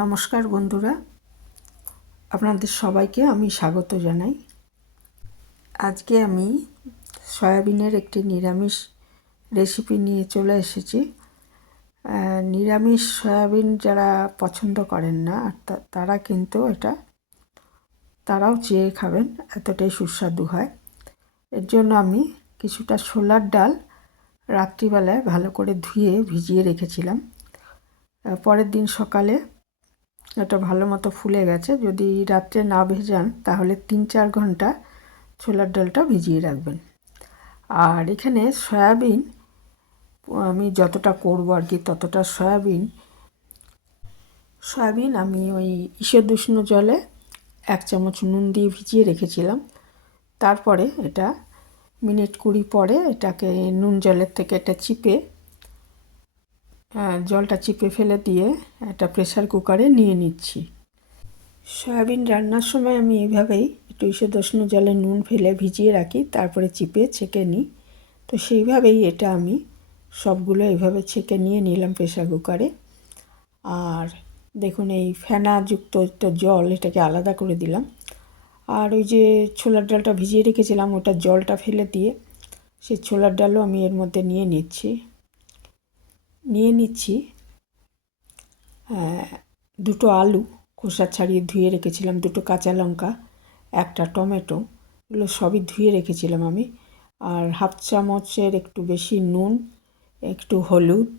নমস্কার বন্ধুরা, আপনাদের সবাইকে আমি স্বাগত জানাই। আজকে আমি সয়াবিনের একটি নিরামিষ রেসিপি নিয়ে চলে এসেছি। নিরামিষ সয়াবিন যারা পছন্দ করেন না তারা কিন্তু তারাও চেয়ে খাবেন, এতটাই সুস্বাদু হয়। এর জন্য আমি কিছুটা ছোলার ডাল রাত্রিবেলায় ভালো করে ধুয়ে ভিজিয়ে রেখেছিলাম। পরের দিন সকালে এটা ভালো মতো ফুলে গেছে। যদি রাত্রে না ভেজান তাহলে 3-4 ঘন্টা ছোলার ডালটা ভিজিয়ে রাখবেন। আর এখানে সয়াবিন আমি যতটা করব আর কি ততটা সয়াবিন আমি ওই ঈষৎ উষ্ণ জলে 1 চামচ নুন দিয়ে ভিজিয়ে রেখেছিলাম। তারপরে এটা মিনিট 20 পরে এটাকে নুন জলের থেকে এটা চিপে জলটা চিপে ফেলে দিয়ে একটা প্রেসার কুকারে নিয়ে নিচ্ছি। সয়াবিন রান্নার সময় আমি এইভাবেই একটু ঈষৎ উষ্ণ জলে নুন ফেলে ভিজিয়ে রাখি, তারপরে চিপে ছেঁকে নিই। তো সেইভাবেই এটা আমি সবগুলো এইভাবে ছেঁকে নিয়ে নিলাম প্রেসার কুকারে। আর দেখুন এই ফেনাযুক্ত একটা জল এটাকে আলাদা করে দিলাম। আর ওই যে ছোলার ডালটা ভিজিয়ে রেখেছিলাম ওটা জলটা ফেলে দিয়ে সেই ছোলার ডালও আমি এর মধ্যে নিয়ে নিচ্ছি। দুটো আলু খোসা ছাড়িয়ে ধুয়ে রেখেছিলাম, দুটো কাঁচা লঙ্কা, একটা টমেটো, এগুলো সবই ধুয়ে রেখেছিলাম আমি। আর 1/2 চামচের একটু বেশি নুন, একটু হলুদ,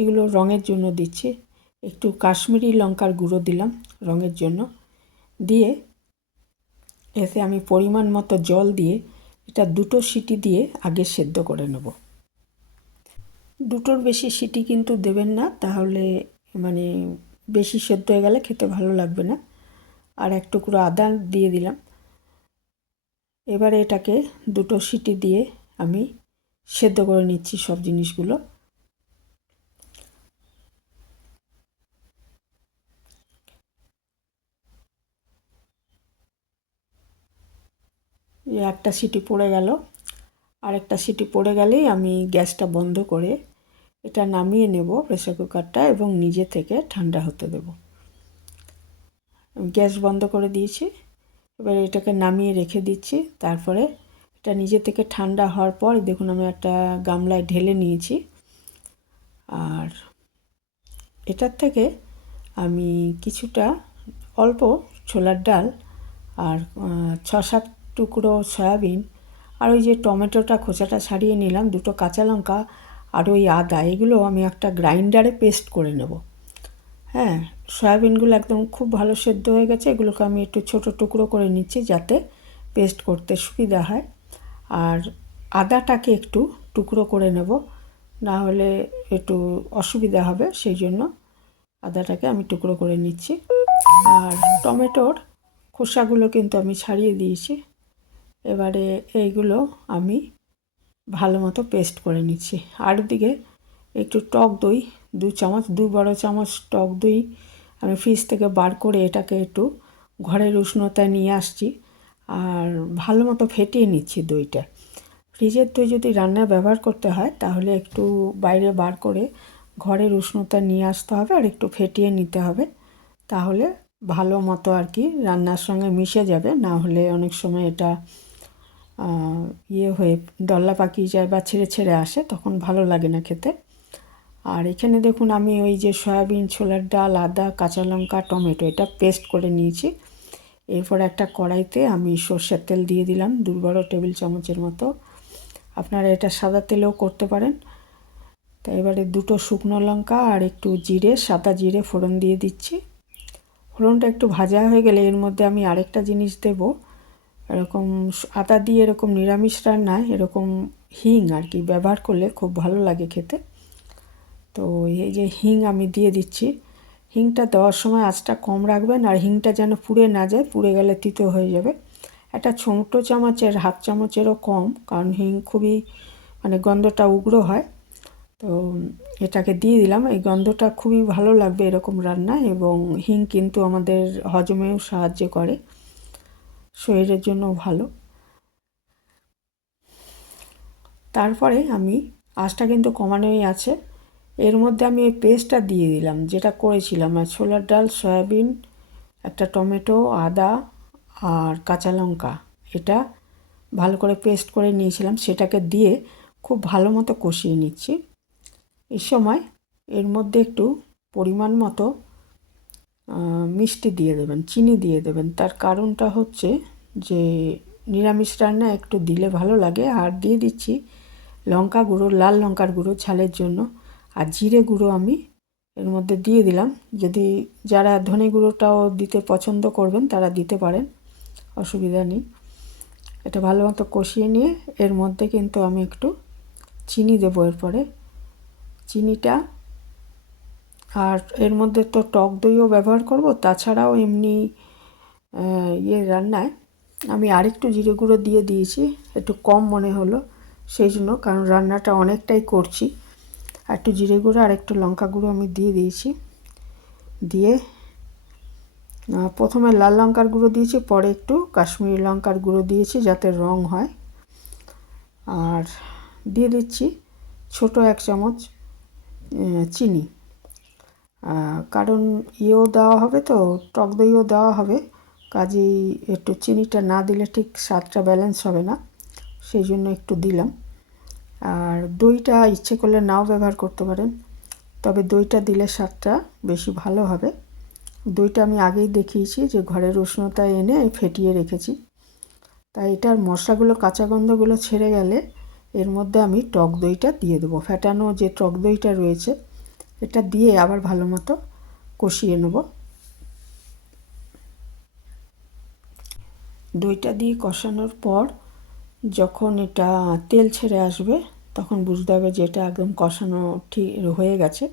এগুলো রঙের জন্য দিচ্ছি। একটু কাশ্মীরি লঙ্কার গুঁড়ো দিলাম রঙের জন্য। দিয়ে এতে আমি পরিমাণ মতো জল দিয়ে এটা 2টো সিটি দিয়ে আগে সেদ্ধ করে নেব। 2টোর বেশি সিটি কিন্তু দেবেন না, তাহলে মানে বেশি সেদ্ধ হয়ে গেলে খেতে ভালো লাগবে না। আর এক টুকরো আদা দিয়ে দিলাম। এবারে এটাকে 2টো সিটি দিয়ে আমি সেদ্ধ করে নিচ্ছি সব জিনিসগুলো। একটা সিটি পড়ে গেল, আর একটা সিটি পড়ে গেলেই আমি গ্যাসটা বন্ধ করে এটা নামিয়ে নেব প্রেসার কুকারটা এবং নিজে থেকে ঠান্ডা হতে দেব। গ্যাস বন্ধ করে দিয়েছি। এবার এটাকে নামিয়ে রেখে দিচ্ছি। তারপরে এটা নিজে থেকে ঠান্ডা হওয়ার পর দেখুন আমি একটা গামলায় ঢেলে নিয়েছি। আর এটার থেকে আমি কিছুটা অল্প ছোলার ডাল আর 6-7 টুকরো সয়াবিন আর ওই যে টমেটোটা খোসাটা ছাড়িয়ে নিলাম, 2টো কাঁচা লঙ্কা আর ওই আদা, এগুলো আমি একটা গ্রাইন্ডারে পেস্ট করে নেব। সয়াবিনগুলো একদম খুব ভালো সেদ্ধ হয়ে গেছে। এগুলোকে আমি একটু ছোটো টুকরো করে নিচ্ছি যাতে পেস্ট করতে সুবিধা হয়। আর আদাটাকে একটু টুকরো করে নেব, না হলে একটু অসুবিধা হবে, সেই জন্য আদাটাকে আমি টুকরো করে নিচ্ছি। আর টমেটোর খোসাগুলো কিন্তু আমি ছাড়িয়ে দিয়েছি। এবারে এইগুলো আমি ভালো মতো পেস্ট করে নিচ্ছি। আর ওদিকে একটু টক দই 2 বড় চামচ টক দই আমি ফ্রিজ থেকে বার করে এটাকে একটু ঘরের উষ্ণতায় নিয়ে আসছি আর ভালো মতো ফেটিয়ে নিচ্ছি দইটা। ফ্রিজের দই যদি রান্নায় ব্যবহার করতে হয় তাহলে একটু বাইরে বার করে ঘরের উষ্ণতা নিয়ে আসতে হবে আর একটু ফেটিয়ে নিতে হবে, তাহলে ভালো মতো আর কি রান্নার সঙ্গে মিশে যাবে। না হলে অনেক সময় এটা হয়ে দলা পাকিয়ে যায় বা ছেড়ে ছেড়ে আসে, তখন ভালো লাগে না খেতে। আর এখানে দেখুন আমি ওই যে সয়াবিন, ছোলার ডাল, আদা, কাঁচা লঙ্কা, টমেটো এটা পেস্ট করে নিয়েছি। এরপর একটা কড়াইতে আমি সর্ষের তেল দিয়ে দিলাম 2 বড় টেবিল চামচের মতো। আপনারা এটা সাদা তেলেও করতে পারেন। তো এবারে 2টো শুকনো লঙ্কা আর একটু জিরে, সাদা জিরে ফোড়ন দিয়ে দিচ্ছি। ফোড়নটা একটু ভাজা হয়ে গেলে এর মধ্যে আমি আরেকটা জিনিস দেব। এরকম আদা দিয়ে এরকম নিরামিষ রান্নায় এরকম হিং আর কি ব্যবহার করলে খুব ভালো লাগে খেতে। তো এই যে হিং আমি দিয়ে দিচ্ছি। হিংটা দেওয়ার সময় আঁচটা কম রাখবেন আর হিংটা যেন পুড়ে না যায়, পুড়ে গেলে তিতো হয়ে যাবে। একটা ছোটো চামচের 1/2 চামচেরও কম, কারণ হিং খুবই গন্ধটা উগ্র হয়। তো এটাকে দিয়ে দিলাম। এই গন্ধটা খুবই ভালো লাগবে এরকম রান্নায়, এবং হিং কিন্তু আমাদের হজমেও সাহায্য করে, শরীরের জন্য ভালো। তারপরে আমি আঁচটা কিন্তু কমানোই আছে। এর মধ্যে আমি এই পেস্টটা দিয়ে দিলাম যেটা করেছিলাম, আর ছোলার ডাল, সয়াবিন, একটা টমেটো, আদা আর কাঁচা লঙ্কা, এটা ভালো করে পেস্ট করে নিয়েছিলাম, সেটাকে দিয়ে খুব ভালো মতো কষিয়ে নিচ্ছি। এই সময় এর মধ্যে একটু পরিমাণ মতো মিষ্টি দিয়ে দেবেন, চিনি দিয়ে দেবেন। তার কারণটা হচ্ছে যে নিরামিষ রান্না একটু দিলে ভালো লাগে। আর দিয়ে দিচ্ছি লঙ্কা গুঁড়ো, লাল লঙ্কার গুঁড়ো ঝালের জন্য, আর জিরে গুঁড়ো আমি এর মধ্যে দিয়ে দিলাম। যদি যারা ধনে গুঁড়োটাও দিতে পছন্দ করবেন তারা দিতে পারেন, অসুবিধা নেই। এটা ভালো মতো কষিয়ে নিয়ে এর মধ্যে কিন্তু আমি একটু চিনি দেবো এরপরে। চিনিটা, আর এর মধ্যে তো টক দইও ব্যবহার করব, তাছাড়াও এমনি রান্নায় আমি আরেকটু জিরে গুঁড়ো দিয়ে দিয়েছি, একটু কম মনে হলো সেই জন্য, কারণ রান্নাটা অনেকটাই করছি। একটু জিরে গুঁড়ো আর একটু লঙ্কা গুঁড়ো আমি দিয়ে দিয়েছি। দিয়ে প্রথমে লাল লঙ্কার গুঁড়ো দিয়েছি, পরে একটু কাশ্মীরি লঙ্কার গুঁড়ো দিয়েছি যাতে রং হয়। আর দিয়ে দিচ্ছি ছোট 1 চামচ চিনি, কারণ ইয়েও দেওয়া হবে, তো টক দইও দেওয়া হবে, কাজেই একটু চিনিটা না দিলে ঠিক স্বাদটা ব্যালেন্স হবে না, সেই জন্য একটু দিলাম। আর দইটা ইচ্ছে করলে নাও ব্যবহার করতে পারেন, তবে দইটা দিলে স্বাদটা বেশি ভালো হবে। দইটা আমি আগেই দেখিয়েছি যে ঘরের উষ্ণতায় এনে ফেটিয়ে রেখেছি। তাই এটার মশলাগুলো, কাঁচা গন্ধগুলো ছেড়ে গেলে এর মধ্যে আমি টক দইটা দিয়ে দেবো। ফেটানো যে টক দইটা রয়েছে এটা দিয়ে আবার ভালো মতো কষিয়ে নেব। দইটা দিয়ে কষানোর পর যখন এটা তেল ছেড়ে আসবে তখন বুঝতে হবে যে এটা একদম কষানো ঠিক হয়ে গেছে।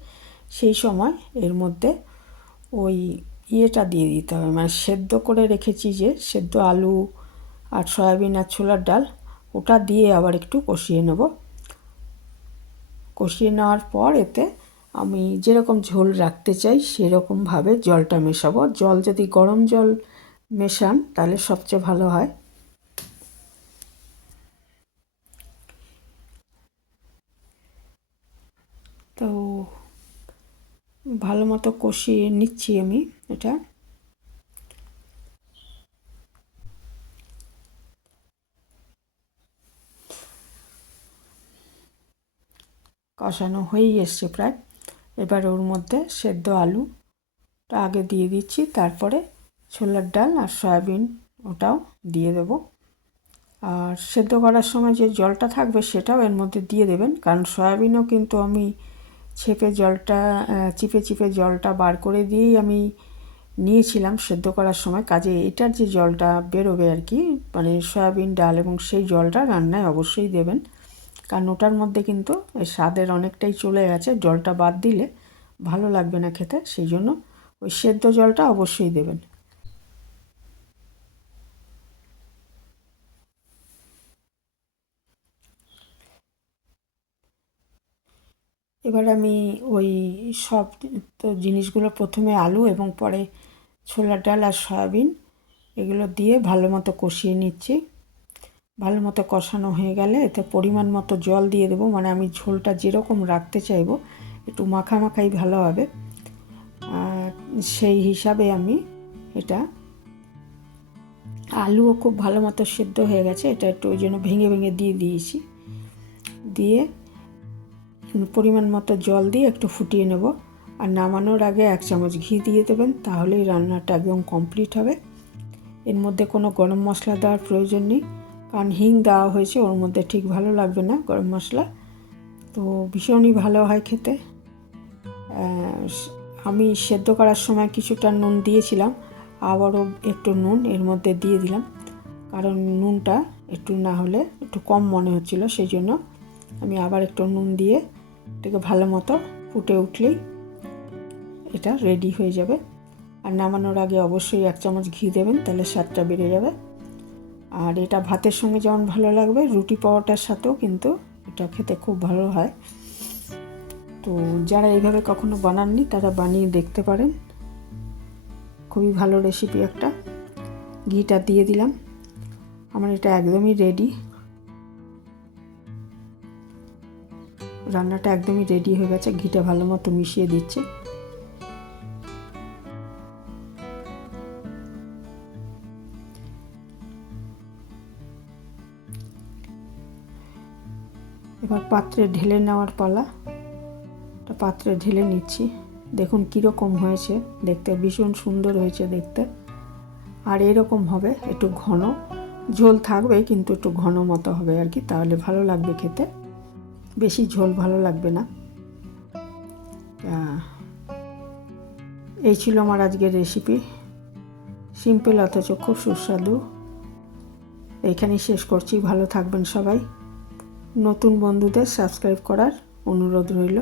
সেই সময় এর মধ্যে ওই ইয়েটা দিয়ে দিতে হবে, মানে সেদ্ধ করে রেখেছি যে সেদ্ধ আলু আর সয়াবিন আর ছোলার ডাল, ওটা দিয়ে আবার একটু কষিয়ে নেব। কষিয়ে নেওয়ার পর এতে আমি যেরকম ঝোল রাখতে চাই সেরকমভাবে জলটা মেশাবো। জল যদি গরম জল মেশান তাহলে সবচেয়ে ভালো হয়। তো ভালো মতো কষিয়ে নিচ্ছি আমি এটা। কষানো হয়েই এসছে প্রায়। এবার ওর মধ্যে সেদ্ধ আলুটা আগে দিয়ে দিচ্ছি, তারপরে ছোলার ডাল আর সয়াবিন ওটাও দিয়ে দেব। আর সেদ্ধ করার সময় যে জলটা থাকবে সেটাও এর মধ্যে দিয়ে দেবেন, কারণ সয়াবিনও কিন্তু আমি চিপে চিপে জলটা বার করে দিয়েই আমি নিয়েছিলাম সেদ্ধ করার সময়। কাজে এটার যে জলটা বেরোবে আর কি, মানে সয়াবিন ডাল, এবং সেই জলটা রান্নায় অবশ্যই দেবেন, কারণ ওটার মধ্যে কিন্তু স্বাদের অনেকটাই চলে গেছে। জলটা বাদ দিলে ভালো লাগবে না খেতে, সেই জন্য ওই সেদ্ধ জলটা অবশ্যই দেবেন। এবার আমি ওই সব তো জিনিসগুলো, প্রথমে আলু এবং পরে ছোলার ডাল আর সয়াবিন, এগুলো দিয়ে ভালো মতো কষিয়ে নিচ্ছি। ভালো মতো কষানো হয়ে গেলে এতে পরিমাণ মতো জল দিয়ে দেবো, মানে আমি ঝোলটা যেরকম রাখতে চাইবো, একটু মাখা মাখাই ভালো হবে, সেই হিসাবে আমি এটা, আলুও খুব ভালো মতো সেদ্ধ হয়ে গেছে, এটা একটু ওই জন্য ভেঙে ভেঙে দিয়ে দিয়েছি। দিয়ে পরিমাণ মতো জল দিয়ে একটু ফুটিয়ে নেব। আর নামানোর আগে 1 চামচ ঘি দিয়ে দেবেন, তাহলেই রান্নাটা একদম কমপ্লিট হবে। এর মধ্যে কোনো গরম মশলা দেওয়ার প্রয়োজন নেই, কারণ হিং দেওয়া হয়েছে, ওর মধ্যে ঠিক ভালো লাগবে না গরম মশলা, তো ভীষণই ভালো হয় খেতে। আমি সেদ্ধ করার সময় কিছুটা নুন দিয়েছিলাম, আবারও একটু নুন এর মধ্যে দিয়ে দিলাম, কারণ নুনটা একটু না হলে একটু কম মনে হচ্ছিল, সেই জন্য আমি আবার একটু নুন দিয়ে এটাকে ভালো মতো ফুটে উঠলেই এটা রেডি হয়ে যাবে। আর নামানোর আগে অবশ্যই 1 চামচ ঘি দেবেন, তাহলে স্বাদটা বেড়ে যাবে। আর এটা ভাতের সঙ্গে যেমন ভালো লাগবে, রুটি পরোটার সাথেও কিন্তু এটা খেতে খুব ভালো হয়। তো যারা এইভাবে কখনো বানাননি তারা বানিয়ে দেখতে পারেন, খুবই ভালো রেসিপি একটা। ঘিটা দিয়ে দিলাম, আমার এটা একদমই রেডি। রান্নাটা একদমই রেডি হয়ে গেছে, ঘিটা ভালো মতো মিশিয়ে দিচ্ছি। এবার পাত্রে ঢেলে নেওয়ার পালা। পাত্রে ঢেলে নিচ্ছি। দেখুন কীরকম হয়েছে দেখতে, ভীষণ সুন্দর হয়েছে দেখতে। আর এরকম হবে, একটু ঘন ঝোল থাকবে কিন্তু একটু ঘন মতো হবে আর কি, তাহলে ভালো লাগবে খেতে, বেশি ঝোল ভালো লাগবে না। এই ছিল আমার আজকের রেসিপি, সিম্পল অথচ খুব সুস্বাদু। এইখানেই শেষ করছি। ভালো থাকবেন সবাই। নতুন বন্ধুদের সাবস্ক্রাইব করার অনুরোধ রইল।